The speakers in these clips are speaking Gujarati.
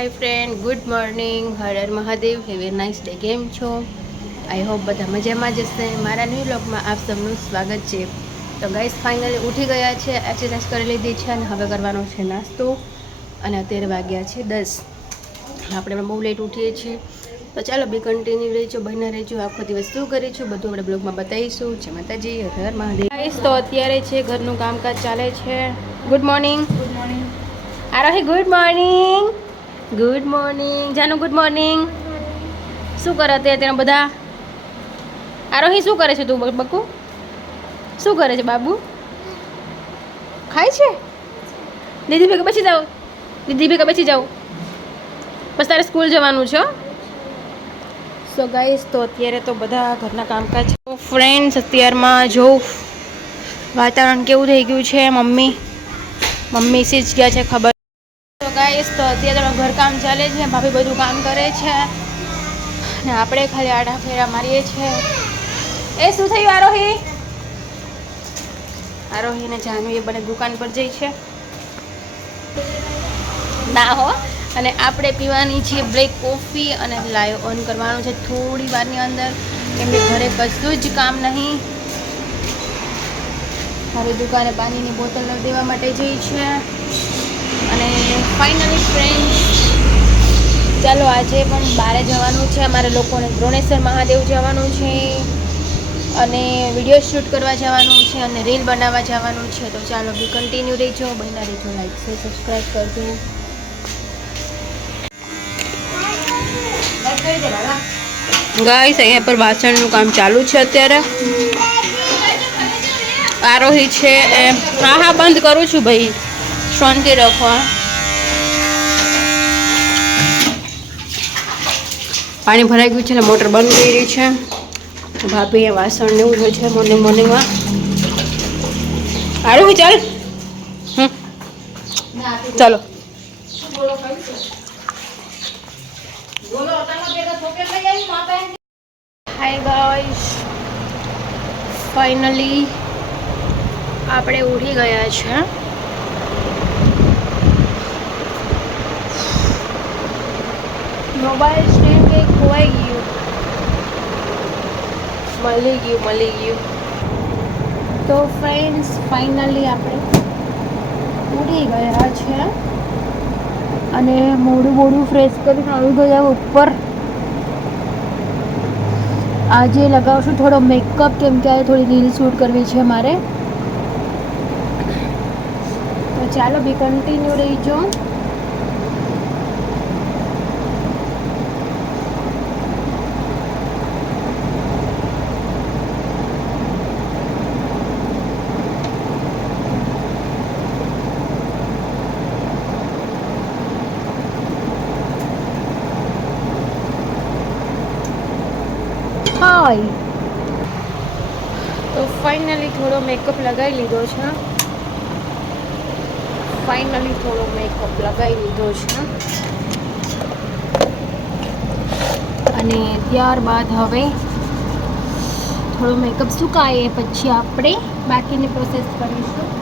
Hi friend good morning Har Har Mahadev have a nice day કેમ છો? આઈ હોપ બધા મજામાં જ હશે. મારા ન્યૂ બ્લોગમાં આપ સૌનું સ્વાગત છે. તો ગાઈસ ફાઇનલી ઉઠી ગયા છે. એક્સરસાઇઝ કરી લીધી છે અને હવે કરવાનો છે નાસ્તો. અને અત્યારે વાગ્યા છે દસ. આપણે બહુ લેટ ઉઠીએ છીએ. તો ચાલો બી કન્ટિન્યુ રહેજો બના રહેજો. આખો દિવસ શું કરી છું બધું આપણે બ્લોગમાં બતાવીશું. જય માતાજી હર મહાદેવ. ગાઈસ તો અત્યારે છે ઘરનું કામકાજ ચાલે છે. Good morning good morning Arohi good morning good morning Janu good morning શું કરે અત્યારે તેના બધા? આરોહી શું કરે છે તું બકુ શું કરે છે બાબુ? ખાય છે? દીદી ભેગા પછી જાઓ. દીદી ભેગા પછી જાઓ. બસ તારે સ્કૂલ જવાનું છે સો ગાઈસ તો અત્યારે તો બધા ઘરના કામકાજ ફ્રેન્ડ્સ અત્યારમાં જોઉં વાતાવરણ કેવું થઈ ગયું છે મમ્મી? મમ્મી સી જ ગયા છે ખબર તો તો અત્યારે તો ઘરકામ ચાલે છે, ભાભી બધું કામ કરે છે. ને આપણે ખાલી આડા ફેરા મારીએ છીએ એ શું થયું, આરોહી? આરોહી ને જાનવી એ બને દુકાન પર જઈ છે. ના હો, અને આપણે પીવાની છે બ્લેક કોફી અને લાઈવ ઓન કરવાનું છે થોડી વારની અંદર, કેમ કે ઘરે કશું જ કામ નહીં. મારી દુકાને પાણીની બોટલ દેવા માટે જઈ છે. અને ફાઇનલી ફ્રેન્ડ ચાલો આજે પણ બહારે જવાનું છે. અમારે લોકોને દ્રોણેશ્વર મહાદેવ જવાનું છે અને વીડિયો શૂટ કરવા જવાનું છે અને રીલ બનાવવા જવાનું છે. તો ચાલો બી કન્ટિન્યુ રહેજો. બહેના રહેજો. લાઈક છે સબસ્ક્રાઈબ કરજો. ગાઈસ અહીંયા પર વાસણનું કામ ચાલુ છે અત્યારે. આરોહી છે. એ હા હા, બંધ કરું છું ભાઈ. શાંતિ રાખવા પાણી ભરાઈ ગયું છે ને મોટર બંધ થઈ રહી છે. ભાભી વાસણ ને એવું છે મોર્નિંગ મોર્નિંગમાં. આરોહી ચાલ? ચાલો. હાય ગાઈસ ફાઇનલી આપણે ઉઠી ગયા છે. મોબાઈલ સ્ટેન્ડ કંઈક ખોવાઈ ગયું? મળી ગયું મળી ગયું. તો ફ્રેન્ડ્સ ફાઇનલી આપણે ઉડી ગયા છે. અને મોડું મોડું ફ્રેશ કરીને આવી ગયા ઉપર. આજે લગાવશું થોડો મેકઅપ કેમ કે આજે થોડી રીલ શૂટ કરવી છે મારે. તો ચાલો બી કન્ટિન્યુ રહીજો હાય તો ફાઇનલી થોડો મેકઅપ લગાવી લીધો છે. ફાઇનલી થોડો મેકઅપ લગાવી લીધો છે. અને ત્યારબાદ હવે થોડો મેકઅપ સુકાય પછી આપણે બાકીની પ્રોસેસ કરીશું.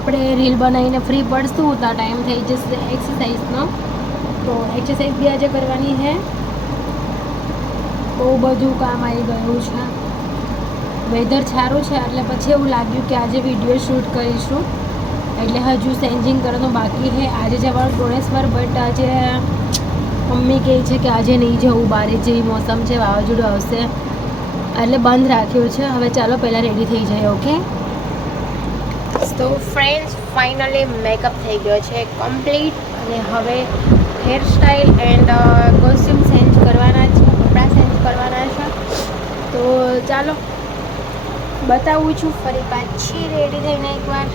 આપણે રીલ બનાવીને ફ્રી પડશું, તો ટાઈમ થઈ જશે એક્સરસાઇઝનો તો એક્સરસાઇઝ બી આજે કરવાની છે. બહુ બધું કામ આવી ગયું છે. વેધર સારું છે, એટલે પછી એવું લાગ્યું કે આજે વીડિયો શૂટ કરીશું. એટલે હજુ સેન્જિંગ કરવાનું બાકી છે. આજે જવાનું ડોણેશ્વર બટ આજે મમ્મી કહે છે કે આજે નહીં જવું, બારે જેવી મોસમ છે, વાવાઝોડું આવશે. એટલે બંધ રાખ્યું છે. હવે ચાલો, પહેલાં રેડી થઈ જાય ઓકે તો ફ્રેન્ડ્સ ફાઇનલી મેકઅપ થઈ ગયો છે કમ્પ્લીટ અને હવે હેરસ્ટાઈલ એન્ડ કોસ્ટ્યુમ ચેન્જ કરવાના છે, કપડાં ચેન્જ કરવાના છે. તો ચાલો, બતાવું છું, ફરી પાછી રેડી થઈને એકવાર.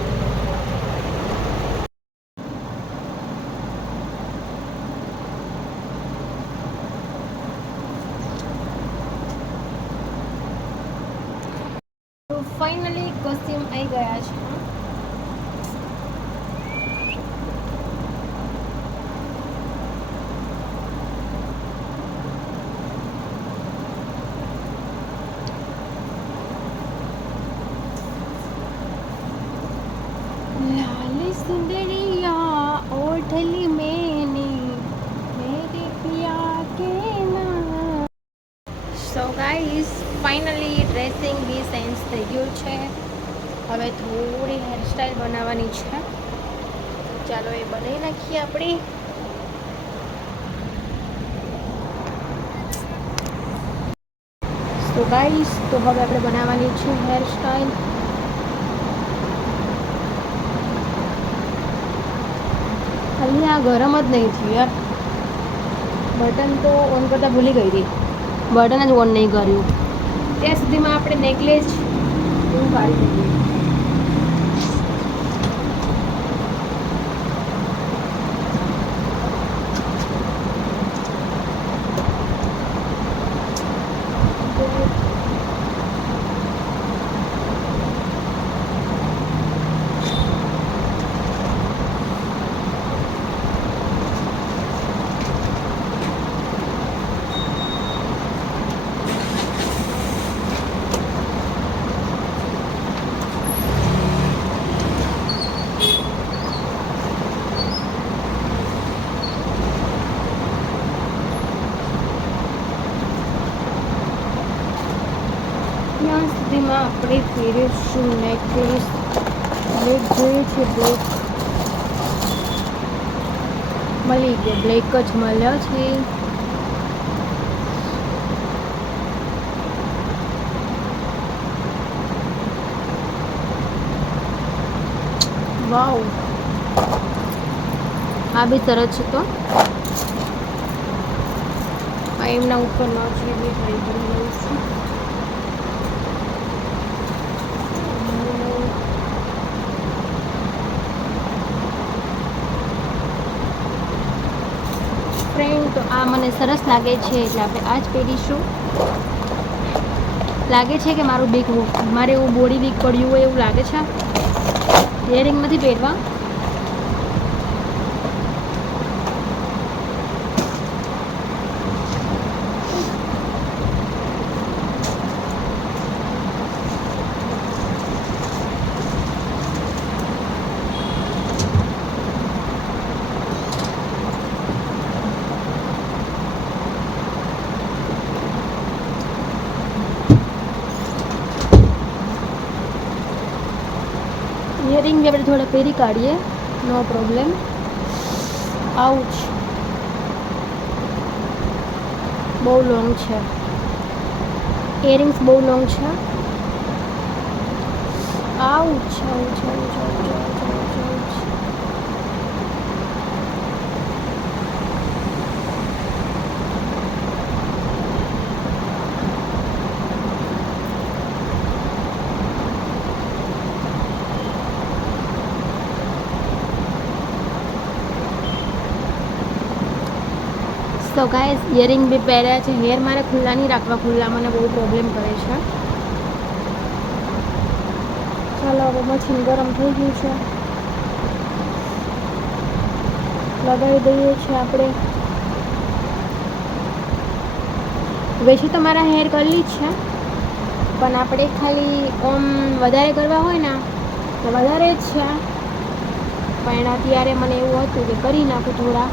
ફાઇનલી કોસ્ટ્યુમ આવી ગયા છે સો ગાઈસ ફાઇનલી ડ્રેસિંગ બી સેન્સ થઈ ગયું છે હવે થોડી હેરસ્ટાઈલ બનાવવાની છે. ચાલો એ બનાવી નાખીએ આપણી. તો ગાઈસ તો હવે આપણે બનાવવાની છે હેરસ્ટાઈલ ખાલી આ ગરમ જ નહીં થયું યાર. બટન તો ઓન કરતાં ભૂલી ગઈ હતી. બટન જ ઓન નહીં કર્યું. ત્યાં સુધીમાં આપણે નેકલેસ એવું કાઢી દઈએ ત્યાં સુધીમાં આપણે પહેરીશું નેકલેસ બ્લેક જોઈએ છે બ્લેક. મળી ગયો, બ્લેક જ મળ્યો છે. વાવ. આ બી તરત છે તો. એમના ઉપરનો છે, એ બી ટ્રાય ફ્રેન્ડ તો આ મને સરસ લાગે છે એટલે આપણે આ જ પહેરીશું. લાગે છે કે મારું બીક મારે એવું બોડી વીક પડ્યું હોય એવું લાગે છે? ઇયરિંગ નથી પહેરવા ઇયરિંગ બી આપણે થોડા પહેરી કાઢીએ. નો પ્રોબ્લેમ આવું જ બહુ લોંગ છે. ઇયરિંગ્સ બહુ લોંગ છે. આવું છે આવું છે આવું છે આવું છે તો ગાઈઝ ઇયરિંગ બી પહેર્યા છે. હેર મારે ખુલ્લા નહીં રાખવા. ખુલ્લા મને બહુ પ્રોબ્લેમ કરે છે. ચાલો, હવે મશીન ગરમ થઈ ગયું છે. લગાવી દઈએ છીએ આપણે. વેસી તો મારા હેર કરલી જ છે. પણ આપણે ખાલી ઓમ વધારે કરવા હોય ને, તો વધારે જ છે. પણ અત્યારે મને એવું હતું કે કરી નાખું થોડા.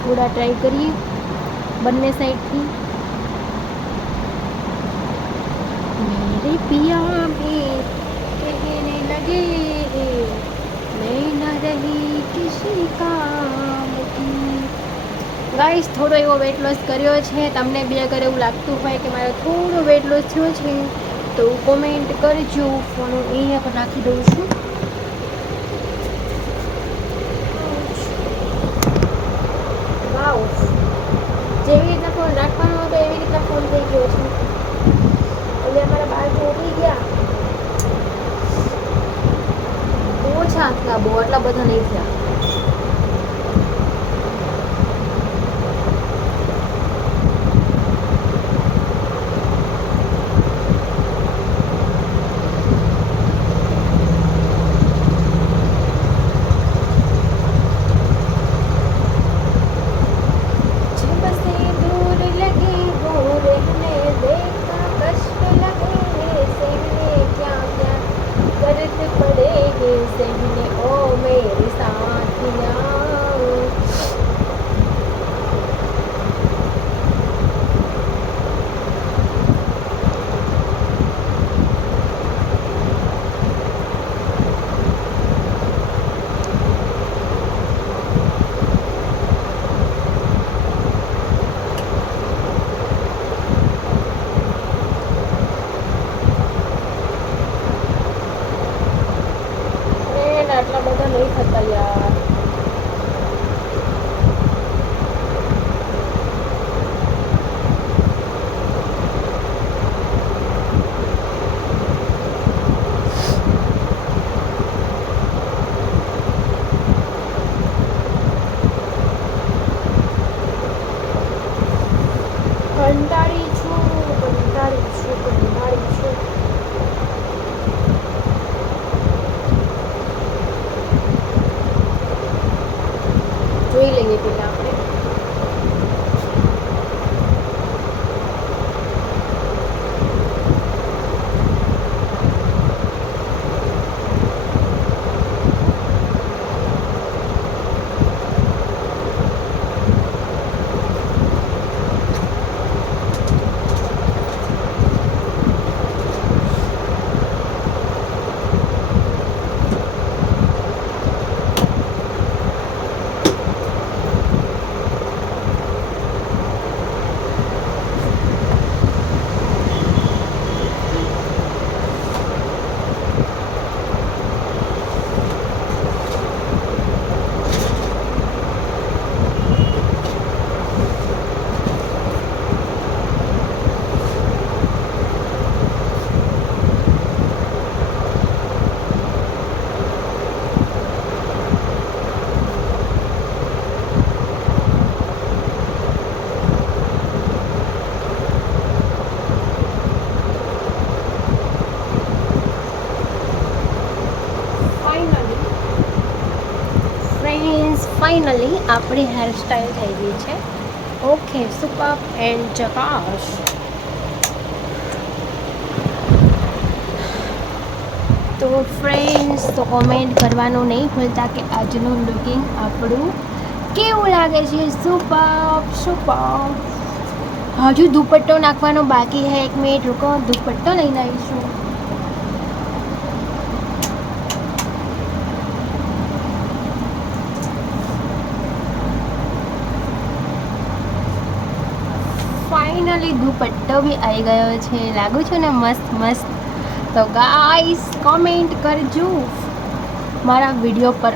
થોડા ટ્રાય કરીએ. બંને સાઈડથી મેરે પિયા મેં કહેને લગે, મેં ન રહી કિસી કામ ગાઈસ થોડો એવો વેટ લોસ કર્યો છે. તમને બી અગર એવું લાગતું હોય કે મારે થોડો વેટ લોસ થયો છે, તો કોમેન્ટ કરજો. ફોન અહીંયા પર નાખી દઉં છું. આટલા બધા નહીં થયા. Natalia ફાઇનલી આપણી હેરસ્ટાઈલ થઈ ગઈ છે. ઓકે સુપર એન્ડ ચકાશ તો ફ્રેન્ડ્સ તો કોમેન્ટ કરવાનું નહીં ભૂલતા કે આજનું લુકિંગ આપણું કેવું લાગે છે? સુપર સુપર હજુ દુપટ્ટો નાખવાનો બાકી છે. એક મિનિટ રૂકો, દુપટ્ટો લઈને આવીશું. ફાઇનલી દુપટ્ટો બી આવી ગયો છે. લાગુ છું ને મસ્ત મસ્ત. તો ગાઈસ કોમેન્ટ કરજો મારા વીડિયો પર.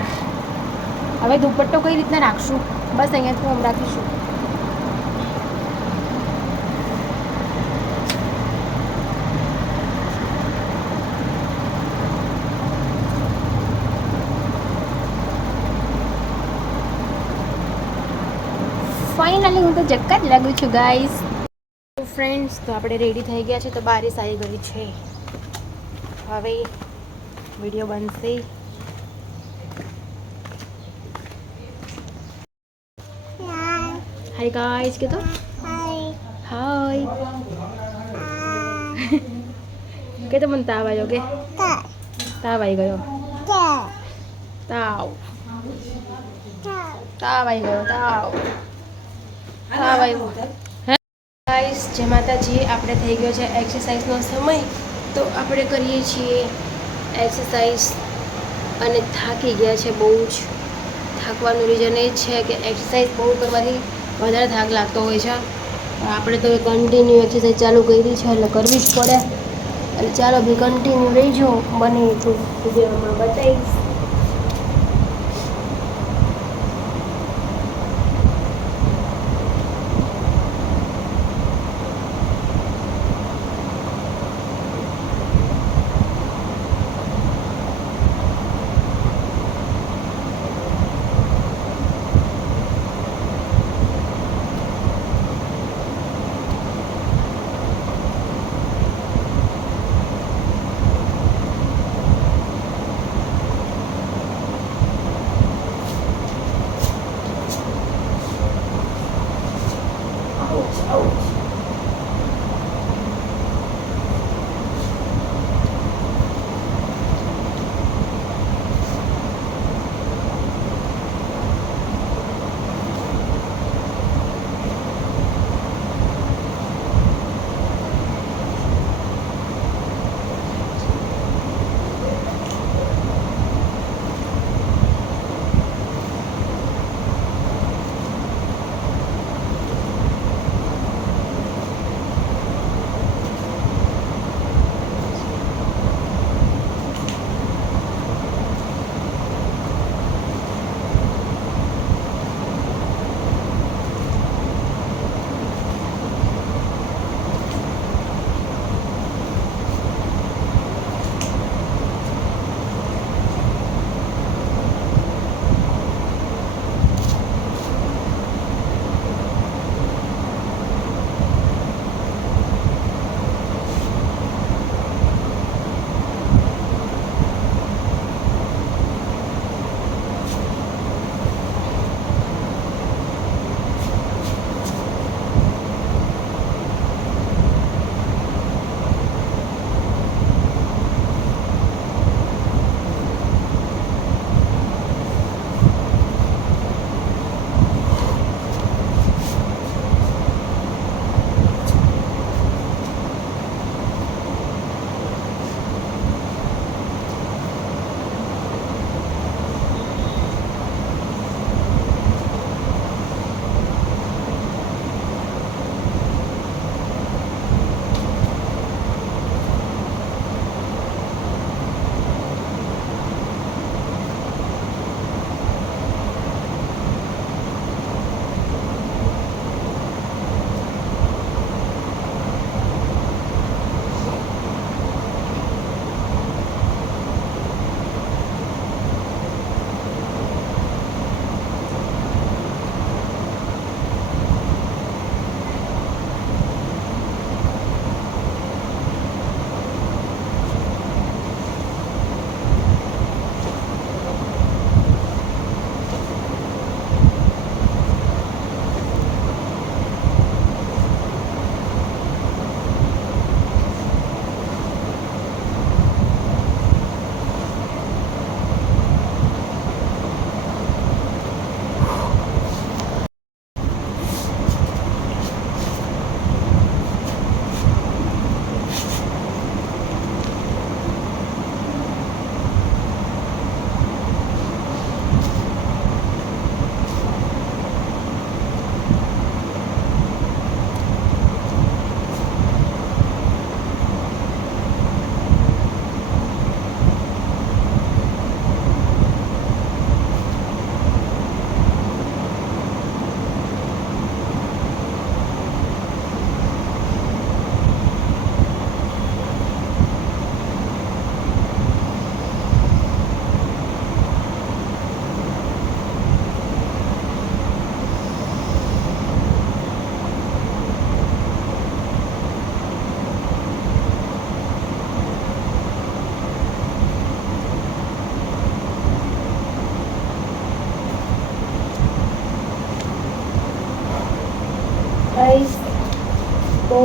હવે દુપટ્ટો કઈ રીતના રાખશું? બસ અહીંયાથી હું રાખીશું ફાઇનલી હું તો જક્કા જ લાગુ છું ગાઈસ તો ફ્રેન્ડ્સ તો આપણે રેડી થઈ ગયા છે તો બારીશ આવી ગઈ છે. હવે વીડિયો બનશે. હાય ગાઈસ કે તો હાય કે તો મને તાવ આવ્યો કે? તાવ. આવી ગયો. તાવ. તાવ. આવી ગયો તાવ. તાવ આવ્યો ગાઈસ જય માતાજી આપણે થઈ ગયો છે એક્સરસાઇઝનો સમય, તો આપણે કરીએ છીએ એક્સરસાઇઝ અને થાકી ગયા છે બહુ જ. થાકવાનું રીઝન એ છે કે એક્સરસાઇઝ બહુ કરવાથી વધારે થાક લાગતો હોય છે. આપણે તો કન્ટિન્યુ એક્સરસાઇઝ ચાલુ કરી છે, એટલે કરવી જ પડે. એટલે ચાલો ભાઈ કન્ટિન્યુ રહીજો, બને એટલું વિડીયોમાં બતાવીશ.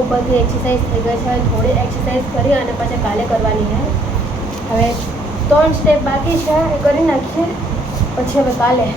બધી એક્સરસાઇઝ થઈ ગઈ છે. થોડી એક્સરસાઇઝ કરી અને પછી કાલે કરવાની છે. હવે ત્રણ સ્ટેપ બાકી છે. એ કરી નાખીએ. પછી હવે કાલે.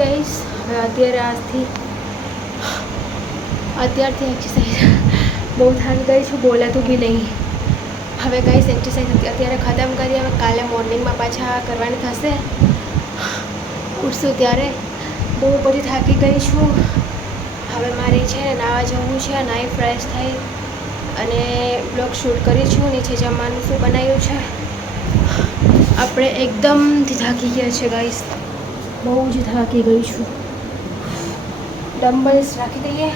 ગઈશ. હવે અત્યારે આજથી અત્યારથી એક્સરસાઇઝ બહુ થાકી ગઈ છું, બોલાતું બી નહીં. હવે ગઈશ એક્સરસાઇઝ અત્યારે ખતમ કરી હવે કાલે મોર્નિંગમાં પાછા કરવાની થશે. ઉઠશું ત્યારે. બહુ બધી થાકી ગઈ છું. હવે મારે છે ને નાવા જવું છે, નાઈ ફ્રેશ થઈ અને બ્લોગ શૂટ કરી છું, નીચે જમવાનું શું બનાવ્યું છે. આપણે એકદમથી થાકી ગયા છે ગાઈસ બહુ જ થાકી ગઈ છું. ડમ્બલ્સ રાખી દઈએ.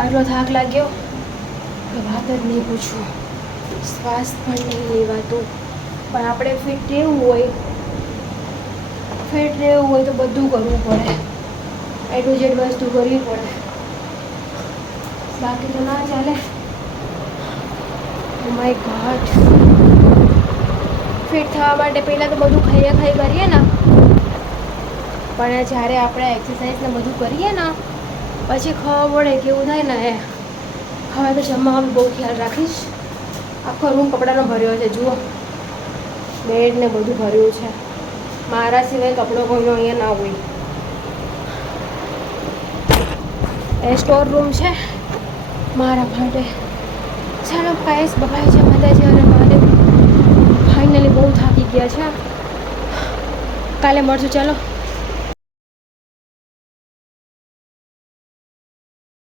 આટલો થાક લાગ્યો કે વાત જ નહીં પૂછું. શ્વાસ પણ નહીં લેવાતું પણ આપણે ફિટ રહેવું હોય, ફિટ રહેવું હોય તો બધું કરવું પડે. એ ટુ ઝેડ વસ્તુ કરવી પડે. બાકી તો ના ચાલે. માય ગોડ ફિટ થવા માટે પહેલાં તો બધું ખાઈએ ખાઈ કરીએ ને. પણ જ્યારે આપણે એક્સરસાઇઝ ને બધું કરીએ ને, પછી ખાવા પડે કેવું થાય ને, એ, હવે તો જમવામાં બહુ ખ્યાલ રાખીશ. આખો રૂમ કપડાનો ભર્યો છે, જુઓ. બેડ ને બધું ભર્યું છે. મારા સિવાય કપડો કોઈનો અહીંયા ના હોય. એ સ્ટોર રૂમ છે. મારા માટે. ચાલો પાયસ બપાય છે માતાજી મહાદેવ ફાઇનલી બહુ થાકી ગયા છે. કાલે મળશું ચાલો.